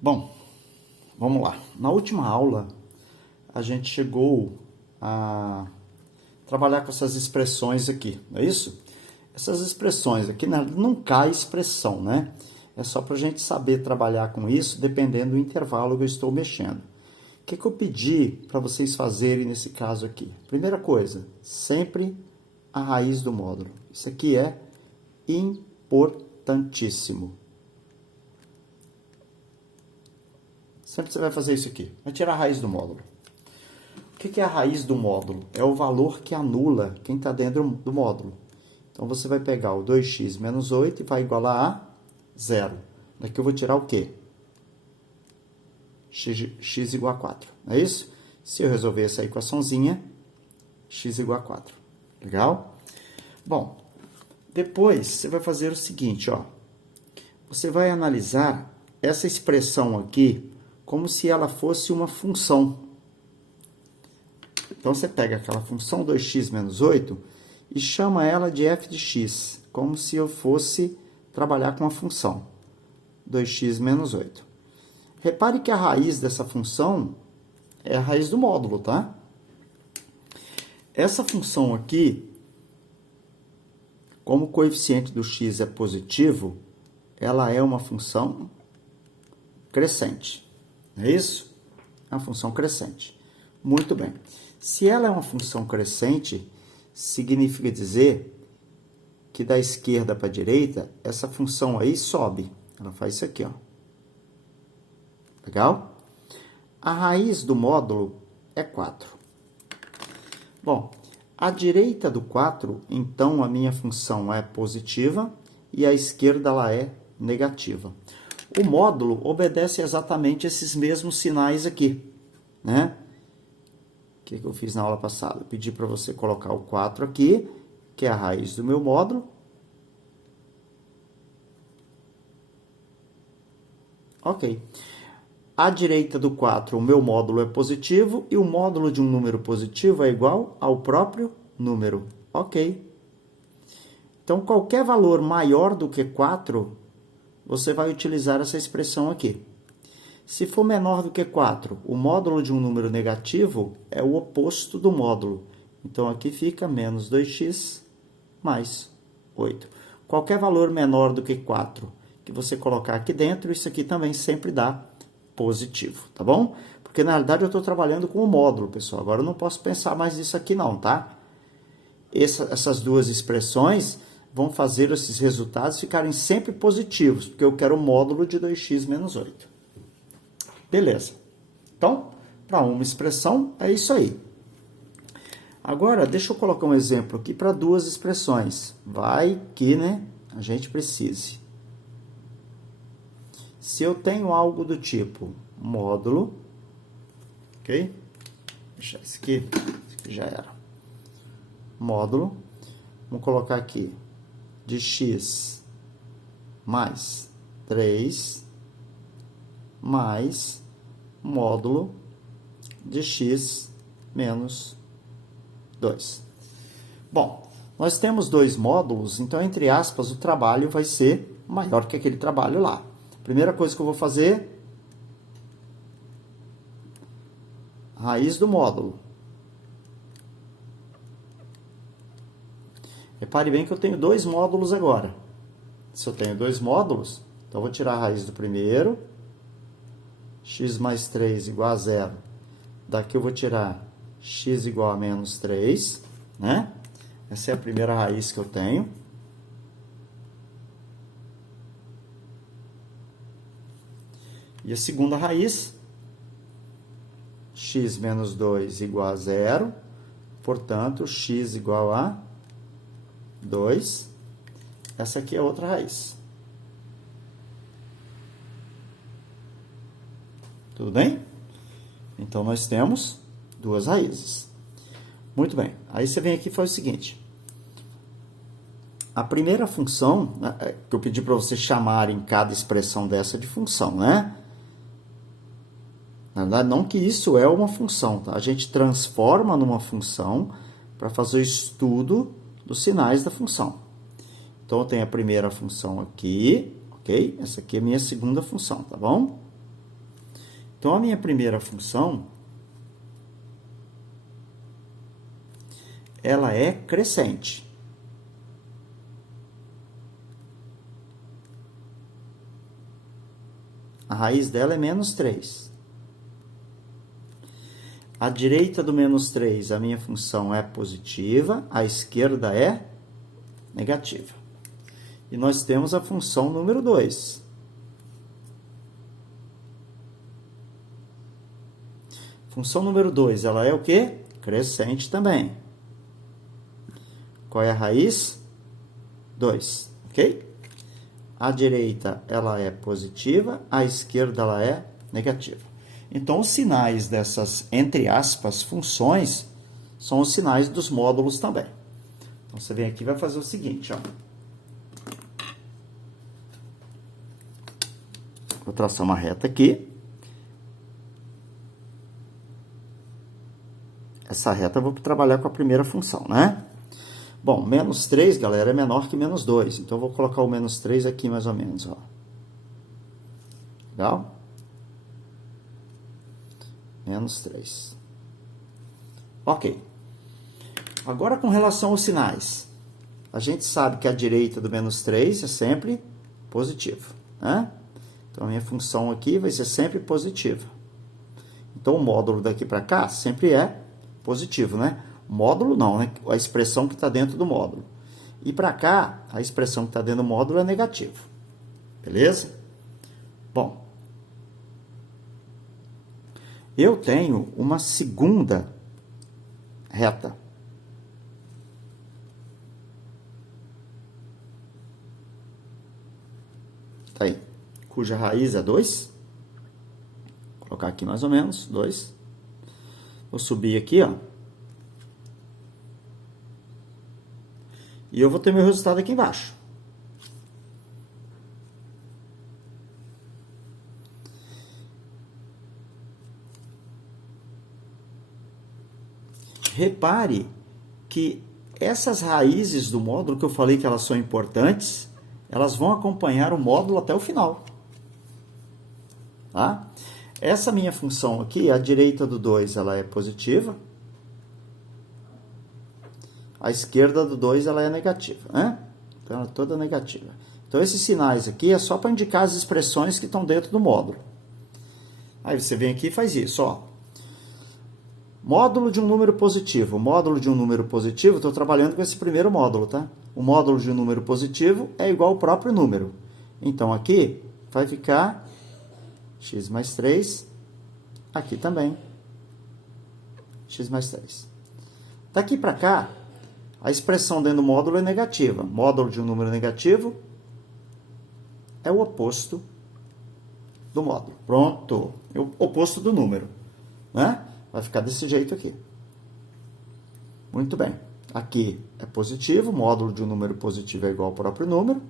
Bom, vamos lá. Na última aula, a gente chegou a trabalhar com essas expressões aqui, não é isso? Essas expressões aqui não cai expressão, né? É só para a gente saber trabalhar com isso, dependendo do intervalo que eu estou mexendo. O que eu pedi para vocês fazerem nesse caso aqui? Primeira coisa, sempre a raiz do módulo. Isso aqui é importantíssimo. Sempre você vai fazer isso aqui. Vai tirar a raiz do módulo. O que é a raiz do módulo? É o valor que anula quem está dentro do módulo. Então, você vai pegar o 2x menos 8 e vai igualar a 0. Daqui eu vou tirar o quê? X igual a 4. Não é isso? Se eu resolver essa equaçãozinha, x igual a 4. Legal? Bom, depois você vai fazer o seguinte, ó. Você vai analisar essa expressão aqui como se ela fosse uma função. Então, você pega aquela função 2x menos 8 e chama ela de f de x, como se eu fosse trabalhar com uma função 2x menos 8. Repare que a raiz dessa função é a raiz do módulo, tá? Essa função aqui, como o coeficiente do x é positivo, ela é uma função crescente. Não é isso? É uma função crescente. Muito bem. Se ela é uma função crescente, significa dizer que da esquerda para a direita, essa função aí sobe. Ela faz isso aqui, ó. Legal? A raiz do módulo é 4. Bom, à direita do 4, então a minha função é positiva e à esquerda ela é negativa. O módulo obedece exatamente esses mesmos sinais aqui, né? O que eu fiz na aula passada? Eu pedi para você colocar o 4 aqui, que é a raiz do meu módulo. Ok. À direita do 4, o meu módulo é positivo e o módulo de um número positivo é igual ao próprio número. Ok. Então, qualquer valor maior do que 4, você vai utilizar essa expressão aqui. Se for menor do que 4, o módulo de um número negativo é o oposto do módulo. Então, aqui fica menos 2x mais 8. Qualquer valor menor do que 4 que você colocar aqui dentro, isso aqui também sempre dá positivo, tá bom? Porque, na realidade, eu estou trabalhando com o módulo, pessoal. Agora, eu não posso pensar mais nisso aqui não, tá? Essas duas expressões vão fazer esses resultados ficarem sempre positivos, porque eu quero o módulo de 2x menos 8. Beleza. Então, para uma expressão, é isso aí. Agora, deixa eu colocar um exemplo aqui para duas expressões. Vai que, né, a gente precise. Se eu tenho algo do tipo módulo, ok? Vou deixar isso aqui já era. Módulo, vamos colocar aqui, de x mais 3 mais módulo de x menos 2. Bom, nós temos dois módulos, então, entre aspas, o trabalho vai ser maior que aquele trabalho lá. Primeira coisa que eu vou fazer, raiz do módulo. Repare bem que eu tenho dois módulos agora. Se eu tenho dois módulos, então eu vou tirar a raiz do primeiro, x mais 3 igual a 0. Daqui eu vou tirar x igual a menos 3, né? Essa é a primeira raiz que eu tenho. E a segunda raiz, x menos 2 igual a 0. Portanto, x igual a 2. Essa aqui é outra raiz. Tudo bem? Então, nós temos duas raízes. Muito bem. Aí você vem aqui e faz o seguinte. A primeira função, que eu pedi para você chamar em cada expressão dessa de função, né? Na verdade, não que isso é uma função, tá? A gente transforma numa função para fazer o estudo dos sinais da função. Então, eu tenho a primeira função aqui, ok? Essa aqui é a minha segunda função, tá bom? Então, a minha primeira função, ela é crescente. A raiz dela é menos 3. À direita do menos 3, a minha função é positiva, a esquerda é negativa. E nós temos a função número 2. Função número 2, ela é o quê? Crescente também. Qual é a raiz? 2, ok? À direita, ela é positiva, à esquerda, ela é negativa. Então, os sinais dessas, entre aspas, funções, são os sinais dos módulos também. Então, você vem aqui e vai fazer o seguinte, ó. Vou traçar uma reta aqui. Essa reta eu vou trabalhar com a primeira função, né? Bom, menos 3, galera, é menor que menos 2. Então, eu vou colocar o menos 3 aqui, mais ou menos, ó. Legal? Menos 3. Ok. Agora, com relação aos sinais. A gente sabe que a direita do menos 3 é sempre positiva, né? Então, a minha função aqui vai ser sempre positiva. Então, o módulo daqui para cá sempre é positivo, né? Módulo não, né? A expressão que está dentro do módulo. E para cá, a expressão que está dentro do módulo é negativo. Beleza? Bom, eu tenho uma segunda reta. Tá aí. Cuja raiz é 2. Vou colocar aqui mais ou menos, 2. Vou subir aqui, ó. E eu vou ter meu resultado aqui embaixo. Repare que essas raízes do módulo, que eu falei que elas são importantes, elas vão acompanhar o módulo até o final. Tá? Essa minha função aqui, a direita do 2, ela é positiva. A esquerda do 2, ela é negativa, né? Então, ela é toda negativa. Então, esses sinais aqui é só para indicar as expressões que estão dentro do módulo. Aí, você vem aqui e faz isso, ó. Módulo de um número positivo. Módulo de um número positivo, estou trabalhando com esse primeiro módulo, tá? O módulo de um número positivo é igual ao próprio número. Então, aqui vai ficar x mais 3. Aqui também. X mais 3. Daqui para cá, a expressão dentro do módulo é negativa. Módulo de um número negativo é o oposto do módulo. Pronto. É o oposto do número, né? Vai ficar desse jeito aqui. Muito bem. Aqui é positivo, módulo de um número positivo é igual ao próprio número.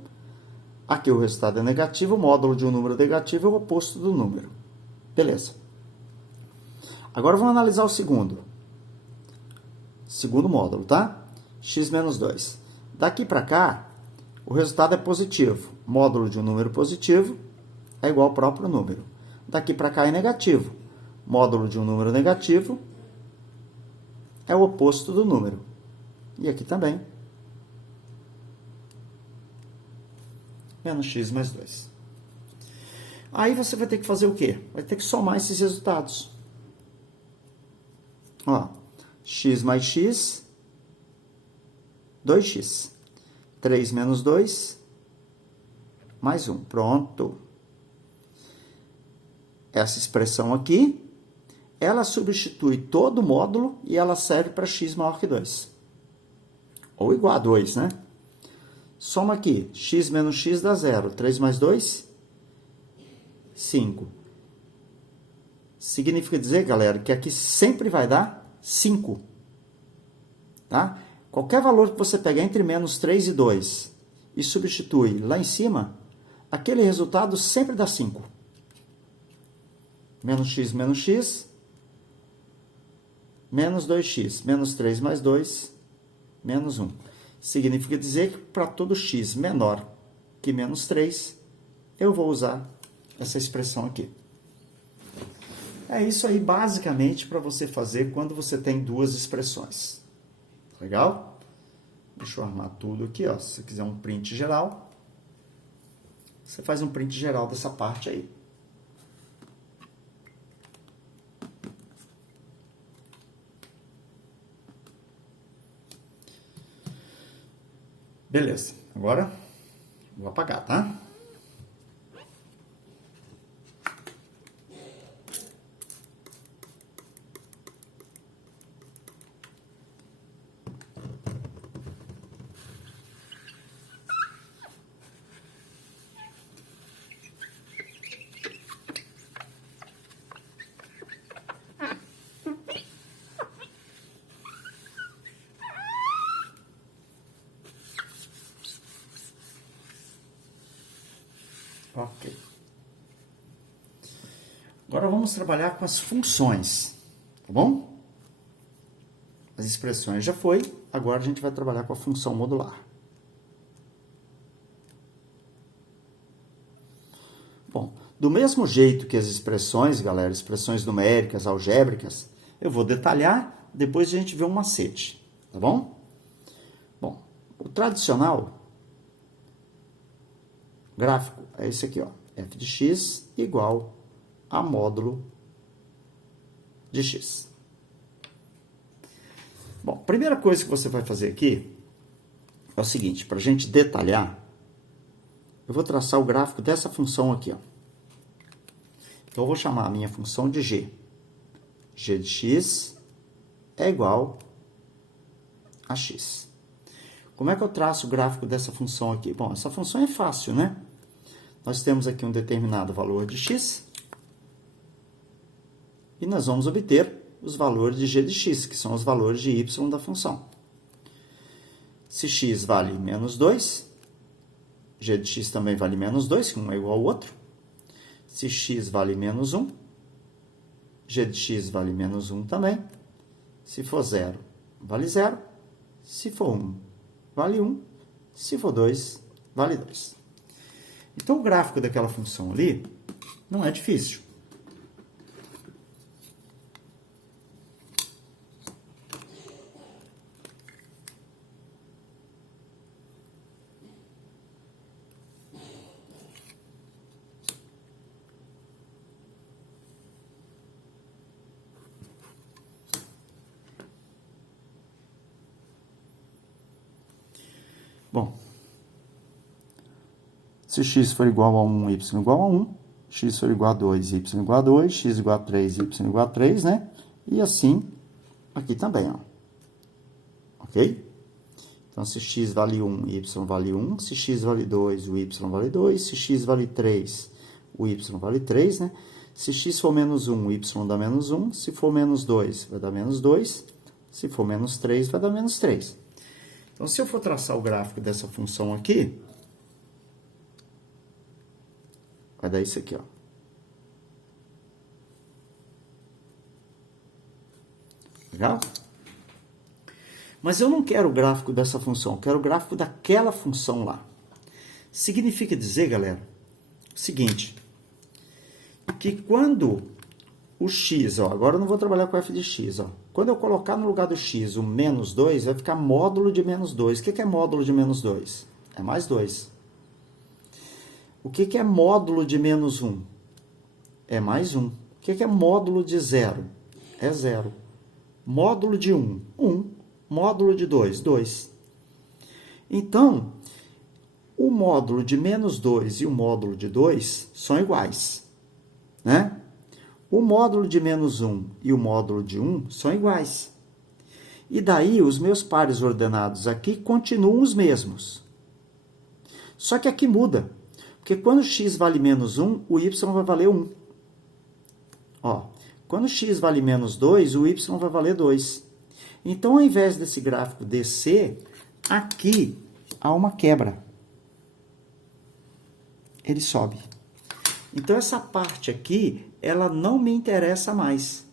Aqui o resultado é negativo, o módulo de um número negativo é o oposto do número. Beleza. Agora vamos analisar o segundo. Segundo módulo, tá? X menos 2. Daqui para cá, o resultado é positivo. Módulo de um número positivo é igual ao próprio número. Daqui para cá é negativo. Módulo de um número negativo é o oposto do número. E aqui também. Menos x mais 2. Aí você vai ter que fazer o quê? Vai ter que somar esses resultados. Ó, x mais x, 2x. 3 menos 2, mais 1. Pronto. Essa expressão aqui, ela substitui todo o módulo e ela serve para x maior que 2. Ou igual a 2, né? Soma aqui. X menos x dá 0. 3 mais 2, 5. Significa dizer, galera, que aqui sempre vai dar 5. Tá? Qualquer valor que você pegar entre menos 3 e 2 e substitui lá em cima, aquele resultado sempre dá 5. Menos x, menos 2x, menos 3 mais 2, menos 1. Significa dizer que para todo x menor que menos 3, eu vou usar essa expressão aqui. É isso aí, basicamente, para você fazer quando você tem duas expressões. Legal? Deixa eu armar tudo aqui, ó. Se você quiser um print geral, você faz um print geral dessa parte aí. Beleza. Agora, vou apagar, tá? Ok. Agora vamos trabalhar com as funções, tá bom? As expressões já foi, agora a gente vai trabalhar com a função modular. Bom, do mesmo jeito que as expressões, galera, expressões numéricas, algébricas, eu vou detalhar, depois a gente vê um macete, tá bom? Bom, o tradicional gráfico é esse aqui, ó, f de x igual a módulo de x. Bom, a primeira coisa que você vai fazer aqui é o seguinte, para a gente detalhar, eu vou traçar o gráfico dessa função aqui, ó. Então, eu vou chamar a minha função de g. G de x é igual a x. Como é que eu traço o gráfico dessa função aqui? Bom, essa função é fácil, né? Nós temos aqui um determinado valor de x e nós vamos obter os valores de g de x, que são os valores de y da função. Se x vale menos 2, g de x também vale menos 2, que um é igual ao outro. Se x vale menos 1, g de x vale menos 1 também. Se for 0, vale 0. Se for 1, vale 1. Se for 2, vale 2. Então, o gráfico daquela função ali não é difícil. Bom, se x for igual a 1, y igual a 1, x for igual a 2, y igual a 2, x igual a 3, y igual a 3, né? E assim, aqui também, ó. Ok? Então, se x vale 1, y vale 1. Se x vale 2, o y vale 2. Se x vale 3, o y vale 3, né? Se x for menos 1, o y dá menos 1. Se for menos 2, vai dar menos 2. Se for menos 3, vai dar menos 3. Então, se eu for traçar o gráfico dessa função aqui, vai dar isso aqui, ó. Legal? Mas eu não quero o gráfico dessa função, eu quero o gráfico daquela função lá. Significa dizer, galera, o seguinte, que quando o x, ó, agora eu não vou trabalhar com f de x, ó. Quando eu colocar no lugar do x o menos 2, vai ficar módulo de menos 2. O que é módulo de menos 2? É mais 2. O que é módulo de menos 1? É mais 1. O que é módulo de 0? É 0. Módulo de 1? 1. Módulo de 2? 2. Então, o módulo de menos 2 e o módulo de 2 são iguais, né? O módulo de menos 1 e o módulo de 1 são iguais. E daí, os meus pares ordenados aqui continuam os mesmos. Só que aqui muda. Porque quando x vale menos 1, o y vai valer 1. Ó, quando x vale menos 2, o y vai valer 2. Então, ao invés desse gráfico descer, aqui há uma quebra. Ele sobe. Então, essa parte aqui, ela não me interessa mais.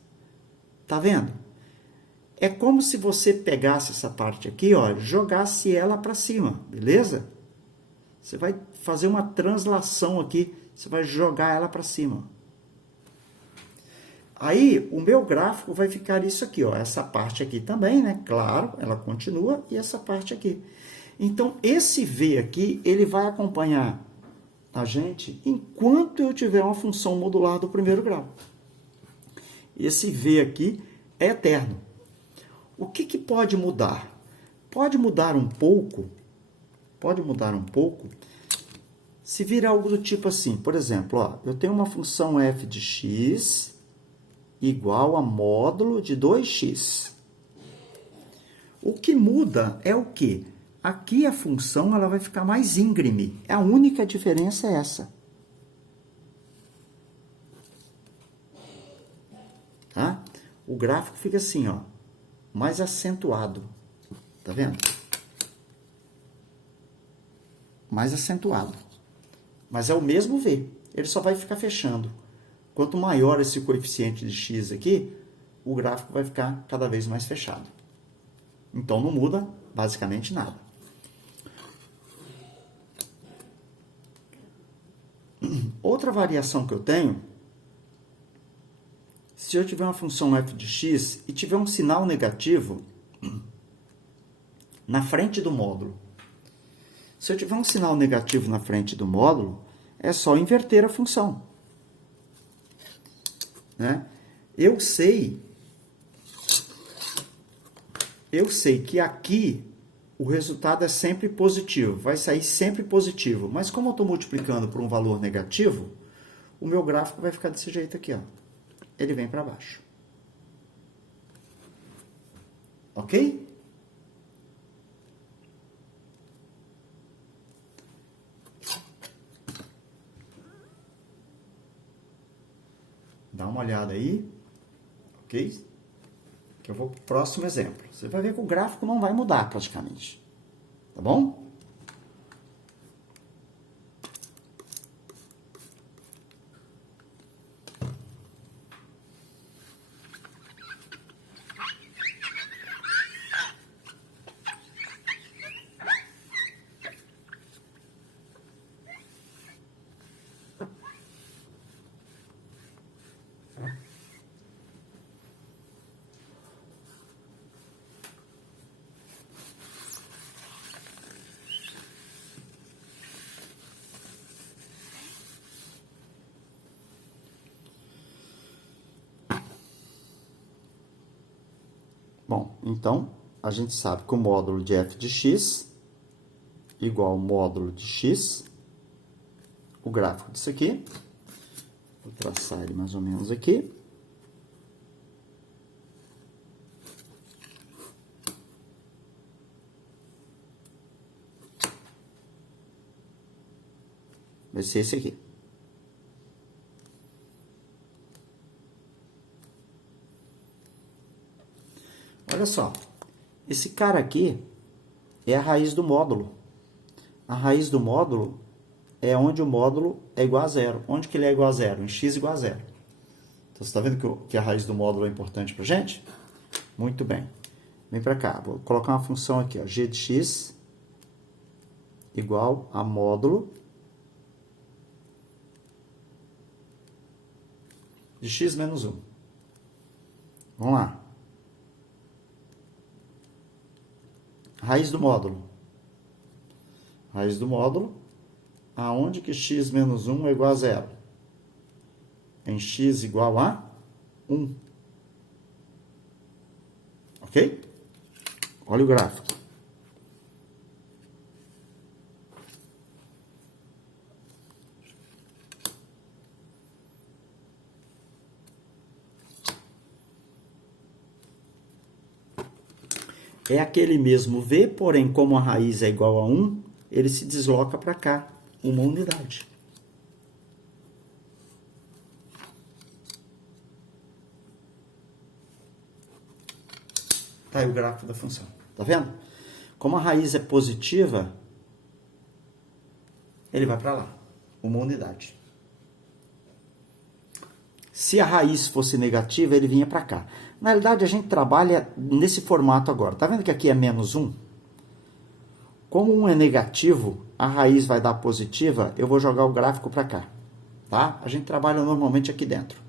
Tá vendo? É como se você pegasse essa parte aqui, ó, jogasse ela para cima, beleza? Você vai fazer uma translação aqui, você vai jogar ela para cima. Aí, o meu gráfico vai ficar isso aqui, ó. Essa parte aqui também, né? Claro, ela continua. E essa parte aqui. Então, esse V aqui, ele vai acompanhar a gente enquanto eu tiver uma função modular do primeiro grau. Esse V aqui é eterno. O que pode mudar? Pode mudar um pouco. Se vir algo do tipo assim, por exemplo, ó, eu tenho uma função f de x igual a módulo de 2x. O que muda é o quê? Aqui a função ela vai ficar mais íngreme. A única diferença é essa. Tá? O gráfico fica assim, ó, mais acentuado. Tá vendo? Mais acentuado. Mas é o mesmo V. Ele só vai ficar fechando. Quanto maior esse coeficiente de x aqui, o gráfico vai ficar cada vez mais fechado. Então não muda basicamente nada. Outra variação que eu tenho, se eu tiver uma função f de x e tiver um sinal negativo na frente do módulo. Se eu tiver um sinal negativo na frente do módulo, é só inverter a função. Né? Eu sei que aqui o resultado é sempre positivo, vai sair sempre positivo. Mas como eu estou multiplicando por um valor negativo, o meu gráfico vai ficar desse jeito aqui, ó. Ele vem para baixo. Ok? Dá uma olhada aí, ok? Que eu vou para o próximo exemplo. Você vai ver que o gráfico não vai mudar praticamente, tá bom? Bom, então, a gente sabe que o módulo de f de x igual ao módulo de x, o gráfico disso aqui, vou traçar ele mais ou menos aqui. Vai ser esse aqui. Olha só, esse cara aqui é a raiz do módulo. A raiz do módulo é onde o módulo é igual a zero. Onde que ele é igual a zero? Em x igual a zero. Então, você está vendo que a raiz do módulo é importante para a gente? Muito bem. Vem para cá. Vou colocar uma função aqui, ó, g de x igual a módulo de x menos 1. Vamos lá. Raiz do módulo. Raiz do módulo, aonde que x menos 1 é igual a zero? Em x igual a 1. Ok? Olha o gráfico. É aquele mesmo V, porém, como a raiz é igual a 1, ele se desloca para cá, uma unidade. Tá aí o gráfico da função. Tá vendo? Como a raiz é positiva, ele vai para lá, uma unidade. Se a raiz fosse negativa, ele vinha para cá. Na realidade, a gente trabalha nesse formato agora. Tá vendo que aqui é menos 1? Como 1 é negativo, a raiz vai dar positiva, eu vou jogar o gráfico para cá. Tá? A gente trabalha normalmente aqui dentro.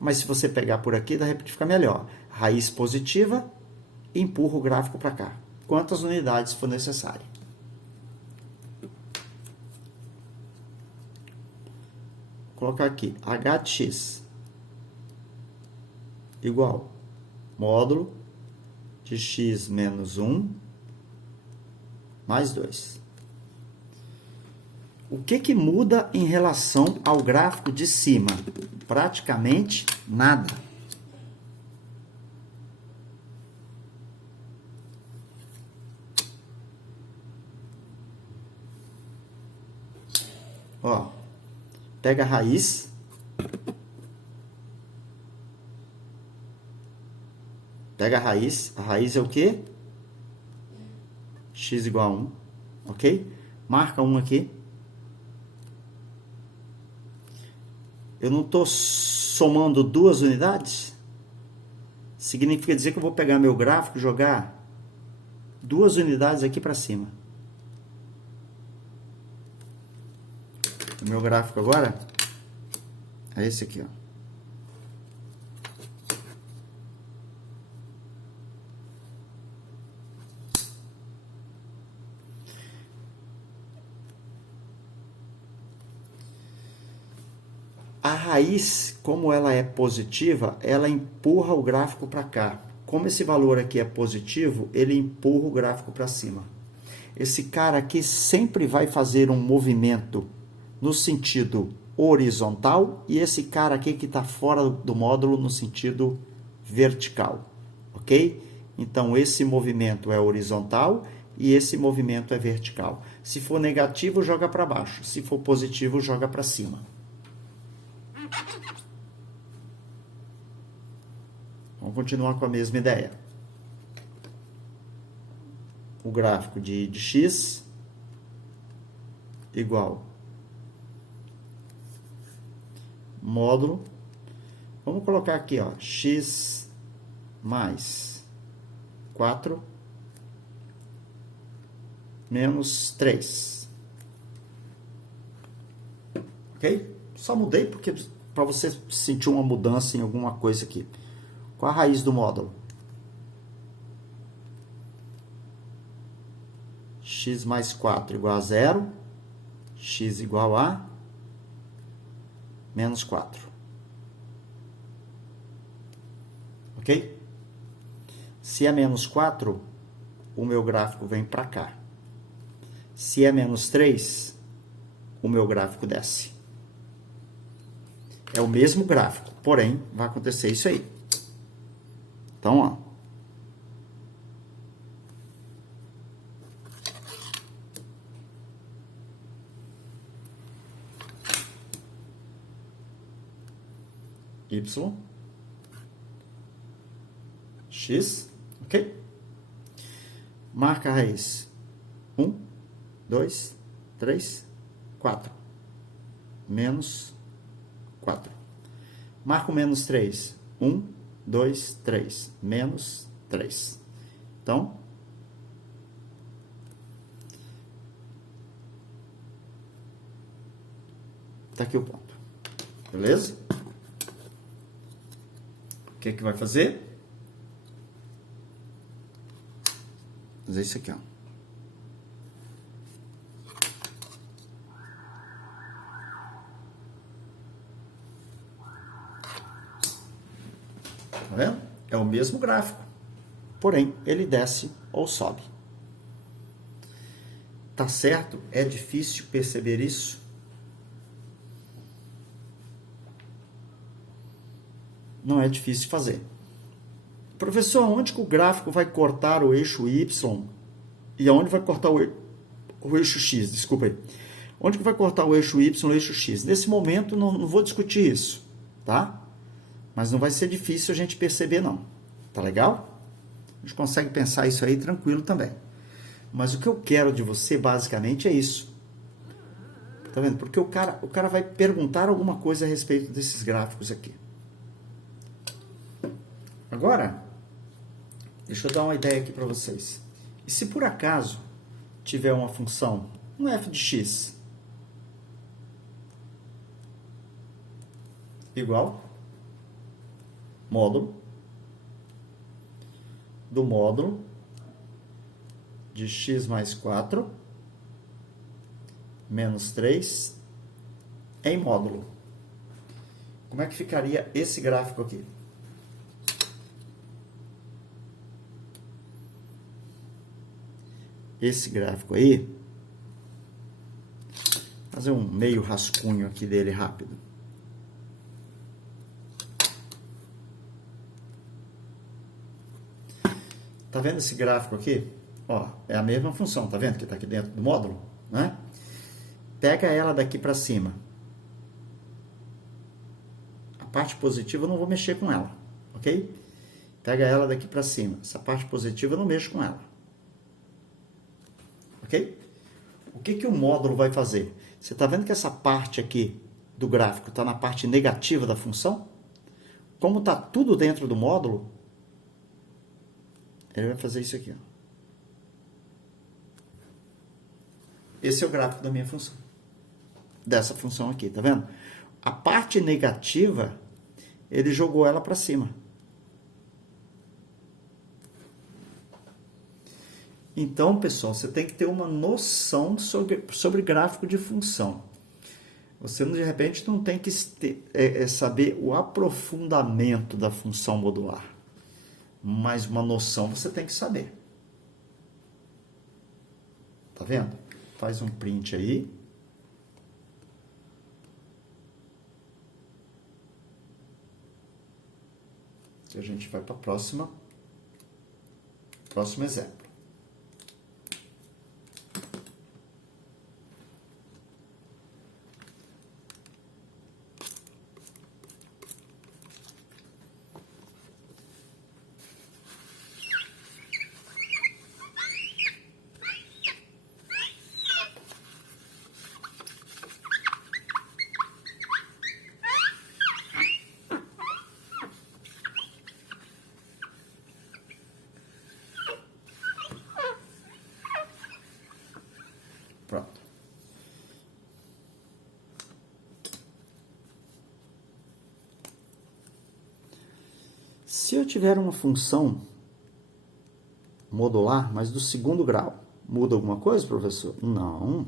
mas se você pegar por aqui, de repente fica melhor. Raiz positiva, empurra o gráfico para cá. Quantas unidades for necessário. Vou colocar aqui, h de x igual módulo de x menos 1 mais 2. O que muda em relação ao gráfico de cima? Praticamente nada. Ó, pega a raiz. Pega a raiz é o quê? X igual a 1, ok? Marca 1 aqui. Eu não estou somando duas unidades? Significa dizer que eu vou pegar meu gráfico e jogar duas unidades aqui para cima. O meu gráfico agora é esse aqui, ó. A raiz, como ela é positiva, ela empurra o gráfico para cá. Como esse valor aqui é positivo, ele empurra o gráfico para cima. Esse cara aqui sempre vai fazer um movimento no sentido horizontal e esse cara aqui que está fora do módulo no sentido vertical, ok? Então, esse movimento é horizontal e esse movimento é vertical. Se for negativo, joga para baixo. Se for positivo, joga para cima. Vamos continuar com a mesma ideia. O gráfico de x igual módulo. Vamos colocar aqui, ó, x mais 4 menos 3. Ok? Só mudei porque para você sentir uma mudança em alguma coisa aqui. Qual a raiz do módulo? X mais 4 igual a 0. X igual a menos 4. Ok? Se é menos 4, o meu gráfico vem para cá. Se é menos 3, o meu gráfico desce. É o mesmo gráfico, porém, vai acontecer isso aí. Então, ó. Y. X. Ok? Marca a raiz. 1, 2, 3, 4. Menos 4. Marca o menos 3. 1, 2, 3. Menos 3. Então, tá aqui o ponto. Beleza? O que é que vai fazer? Fazer isso aqui, ó. Tá vendo? É o mesmo gráfico, porém ele desce ou sobe. Tá certo? É difícil perceber isso? Não é difícil fazer. Professor, onde que o gráfico vai cortar o eixo Y e aonde vai cortar o eixo X? Desculpa aí. Onde que vai cortar o eixo Y e o eixo X? Nesse momento não vou discutir isso, tá? Mas não vai ser difícil a gente perceber, não. Tá legal? A gente consegue pensar isso aí tranquilo também. Mas o que eu quero de você, basicamente, é isso. Tá vendo? Porque o cara vai perguntar alguma coisa a respeito desses gráficos aqui. Agora, deixa eu dar uma ideia aqui para vocês. E se por acaso tiver uma função, um f de x, igual módulo do módulo de x mais 4 menos 3 em módulo. Como é que ficaria esse gráfico aqui? Esse gráfico aí, vou fazer um meio rascunho aqui dele rápido. Tá vendo esse gráfico aqui? Ó, é a mesma função, tá vendo que tá aqui dentro do módulo, né? Pega ela daqui para cima. A parte positiva eu não vou mexer com ela, ok? Pega ela daqui para cima. Essa parte positiva eu não mexo com ela. Ok? O que o módulo vai fazer? Você está vendo que essa parte aqui do gráfico está na parte negativa da função? Como está tudo dentro do módulo, ele vai fazer isso aqui. Ó. Esse é o gráfico da minha função. Dessa função aqui, tá vendo? A parte negativa, ele jogou ela para cima. Então, pessoal, você tem que ter uma noção sobre gráfico de função. Você, de repente, não tem que saber o aprofundamento da função modular. Mas uma noção você tem que saber. Tá vendo? Faz um print aí. E a gente vai para o próximo exemplo. Pronto. Se eu tiver uma função modular, mas do segundo grau, muda alguma coisa, professor? Não.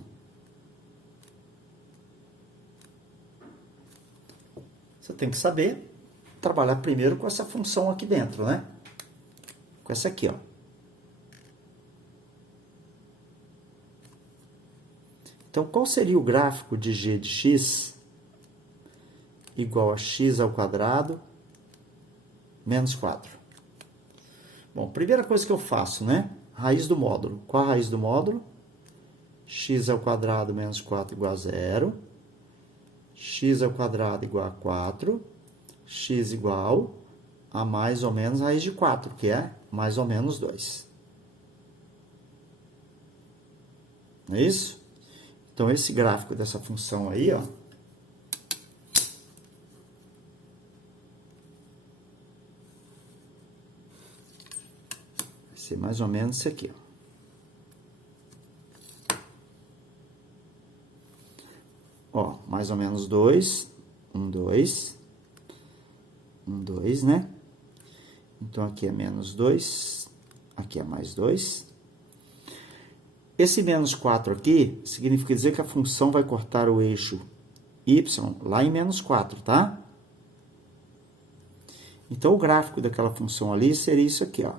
Você tem que saber trabalhar primeiro com essa função aqui dentro, né? Com essa aqui, ó. Então, qual seria o gráfico de g de x igual a x ao quadrado menos 4? Bom, primeira coisa que eu faço, né? Raiz do módulo. Qual a raiz do módulo? X ao quadrado menos 4 igual a 0. X ao quadrado igual a 4. X igual a mais ou menos raiz de 4, que é mais ou menos 2. Não é isso? Então, esse gráfico dessa função aí, ó, vai ser mais ou menos isso aqui, ó. Ó, mais ou menos 2, 1, 2, 1, 2, né? Então, aqui é menos 2, aqui é mais 2. Esse menos 4 aqui significa dizer que a função vai cortar o eixo y lá em menos 4, tá? Então, o gráfico daquela função ali seria isso aqui, ó.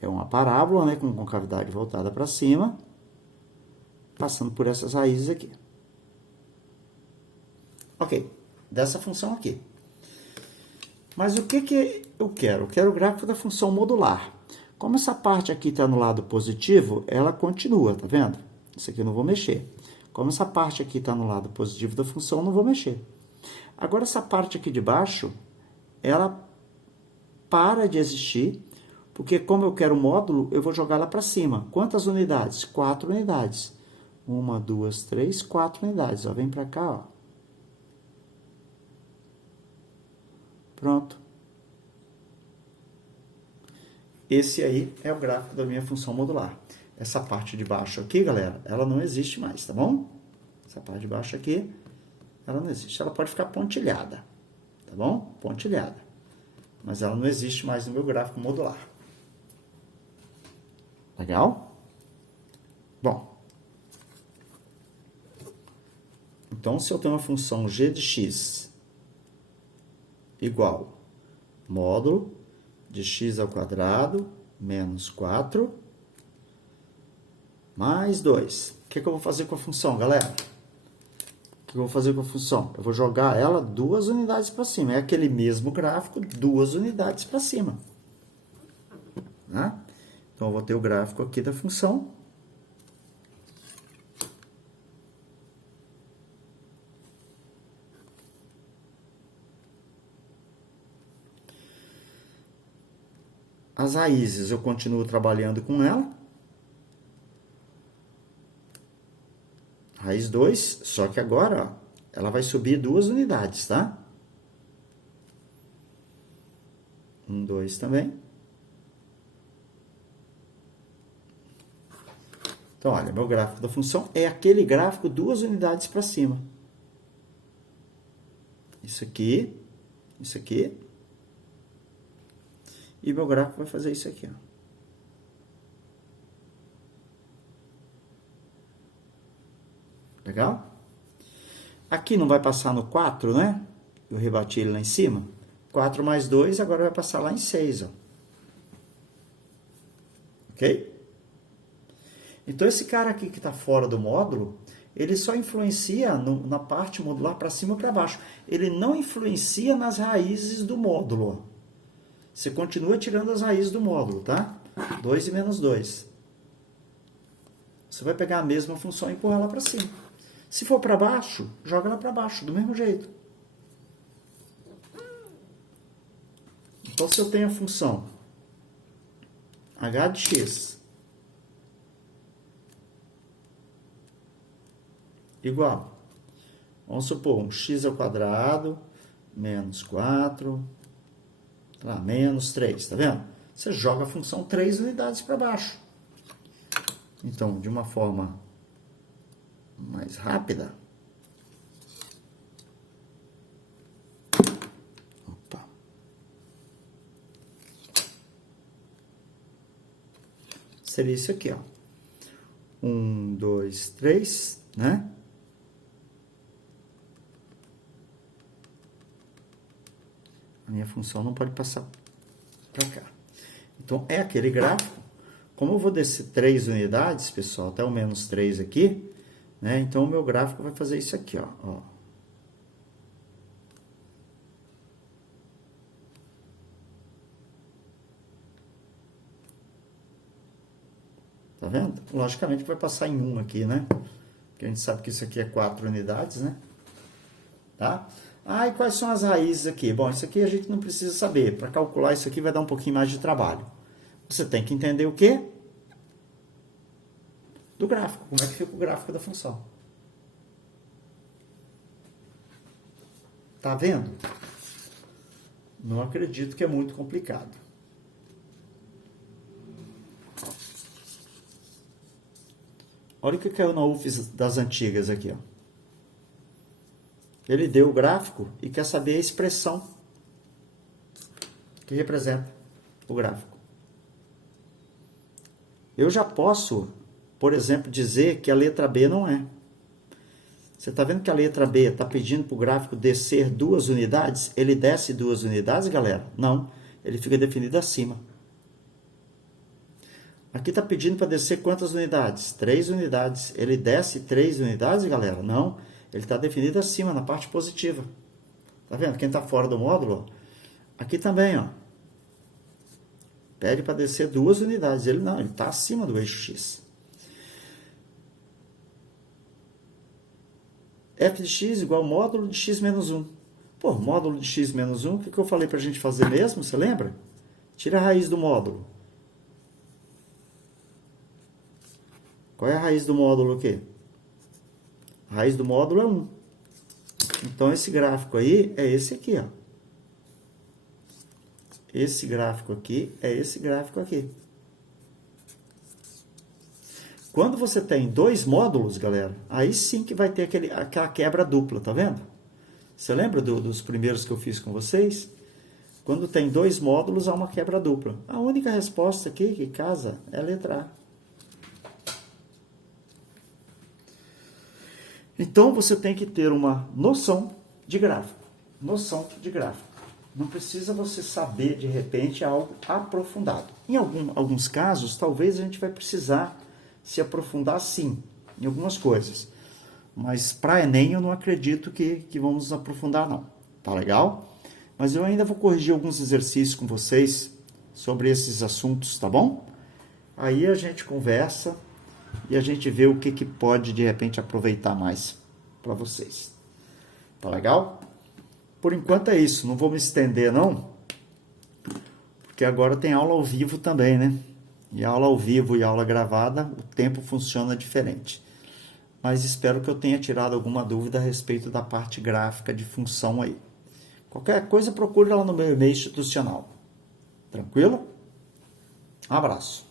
É uma parábola, né, com concavidade voltada para cima, passando por essas raízes aqui. Ok, dessa função aqui. Mas o que eu quero? Eu quero o gráfico da função modular. Como essa parte aqui está no lado positivo, ela continua, tá vendo? Isso aqui eu não vou mexer. Como essa parte aqui está no lado positivo da função, eu não vou mexer. Agora, essa parte aqui de baixo, ela para de existir, porque como eu quero o módulo, eu vou jogar lá para cima. Quantas unidades? 4 unidades. 1, 2, 3, 4 unidades. Ó, vem para cá, ó. Pronto. Esse aí é o gráfico da minha função modular. Essa parte de baixo aqui, galera, ela não existe mais, tá bom? Essa parte de baixo aqui, ela não existe. Ela pode ficar pontilhada, bom? Pontilhada. Mas ela não existe mais no meu gráfico modular. Legal? Bom. Então, se eu tenho uma função g de x igual módulo de x ao quadrado menos 4 mais 2. O que eu vou fazer com a função, galera? O que eu vou fazer com a função? Eu vou jogar ela 2 unidades para cima. É aquele mesmo gráfico, 2 unidades para cima. Né? Então, eu vou ter o gráfico aqui da função. As raízes, eu continuo trabalhando com ela. Raiz 2, só que agora, ó, ela vai subir 2 unidades, tá? 1, 2 também. Então, olha, meu gráfico da função é aquele gráfico 2 unidades para cima. Isso aqui, isso aqui. E meu gráfico vai fazer isso aqui, ó. Legal? Aqui não vai passar no 4, né? Eu rebati ele lá em cima. 4 mais 2, agora vai passar lá em 6, ó. Ok? Então, esse cara aqui que está fora do módulo, ele só influencia na parte modular para cima ou para baixo. Ele não influencia nas raízes do módulo, ó. Você continua tirando as raízes do módulo, tá? 2 e menos 2. Você vai pegar a mesma função e empurrar ela para cima. Se for para baixo, joga ela para baixo, do mesmo jeito. Então, se eu tenho a função h de x igual, vamos supor, um x ao quadrado menos 4... lá, menos 3, tá vendo? Você joga a função 3 unidades para baixo. Então, de uma forma mais rápida. Opa. Seria isso aqui, ó. 1, 2, 3, né? A minha função não pode passar para cá. Então, é aquele gráfico. Como eu vou descer 3 unidades, pessoal, até o menos 3 aqui, né? Então, o meu gráfico vai fazer isso aqui, ó. Tá vendo? Logicamente, vai passar em 1 aqui, né? Porque a gente sabe que isso aqui é 4 unidades, né? Tá? Ah, e quais são as raízes aqui? Bom, isso aqui a gente não precisa saber. Para calcular isso aqui vai dar um pouquinho mais de trabalho. Você tem que entender o quê? Do gráfico. Como é que fica o gráfico da função? Tá vendo? Não acredito que é muito complicado. Olha o que caiu na UFES das antigas aqui, ó. Ele deu o gráfico e quer saber a expressão que representa o gráfico. Eu já posso, por exemplo, dizer que a letra B não é. Você está vendo que a letra B está pedindo para o gráfico descer 2 unidades? Ele desce 2 unidades, galera? Não, ele fica definido acima. Aqui está pedindo para descer quantas unidades? 3 unidades. Ele desce 3 unidades, galera? Não, ele está definido acima, na parte positiva. Tá vendo? Quem está fora do módulo, ó, aqui também, ó. Pede para descer 2 unidades. Ele não, ele está acima do eixo X. F de x igual módulo de x menos 1. Pô, módulo de x menos 1, o que eu falei para a gente fazer mesmo? Você lembra? Tira a raiz do módulo. Qual é a raiz do módulo aqui? A raiz do módulo é 1. Então, esse gráfico aí é esse aqui, ó. Esse gráfico aqui é esse gráfico aqui. Quando você tem 2 módulos, galera, aí sim que vai ter aquela quebra dupla, tá vendo? Você lembra dos primeiros que eu fiz com vocês? Quando tem dois módulos, há uma quebra dupla. A única resposta aqui que casa é a letra A. Então, você tem que ter uma noção de gráfico. Noção de gráfico. Não precisa você saber, de repente, algo aprofundado. Em alguns casos, talvez a gente vai precisar se aprofundar, sim, em algumas coisas. Mas para Enem, eu não acredito que vamos nos aprofundar, não. Tá legal? Mas eu ainda vou corrigir alguns exercícios com vocês sobre esses assuntos, tá bom? Aí a gente conversa e a gente vê o que pode, de repente, aproveitar mais para vocês. Tá legal? Por enquanto é isso. Não vou me estender, não. Porque agora tem aula ao vivo também, né? E aula ao vivo e aula gravada, o tempo funciona diferente. Mas espero que eu tenha tirado alguma dúvida a respeito da parte gráfica de função aí. Qualquer coisa, procure lá no meu e-mail institucional. Tranquilo? Abraço.